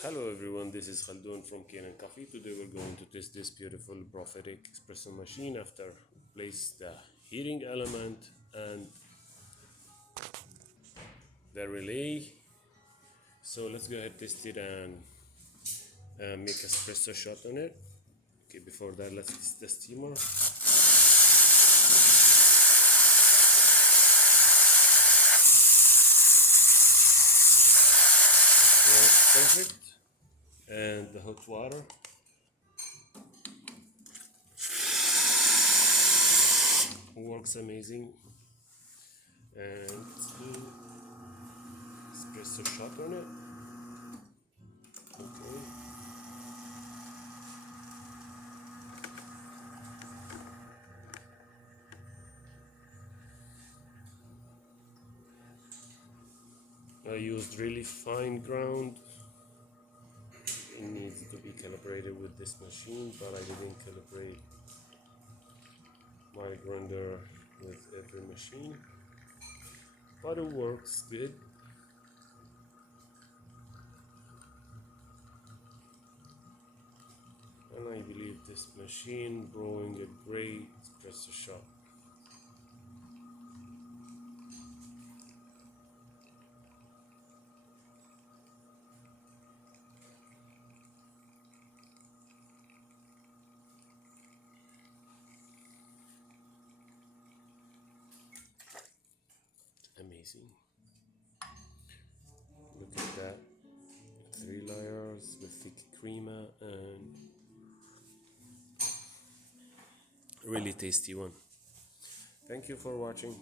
Hello everyone, this is Khaldun from Kanen Coffee. Today we're going to test this beautiful Profitec espresso machine after place the heating element and the relay. So let's go ahead test it and make espresso shot on it. Okay, before that let's test the steamer. Works perfect. And the hot water works amazing, and let's do espresso shot on it. Okay, I used really fine ground. It needs to be calibrated with this machine, but I didn't calibrate my grinder with every machine, but it works good. And I believe this machine brewing a great espresso shot. Amazing. Look at that. 3 layers with thick crema and really tasty one. Thank you for watching.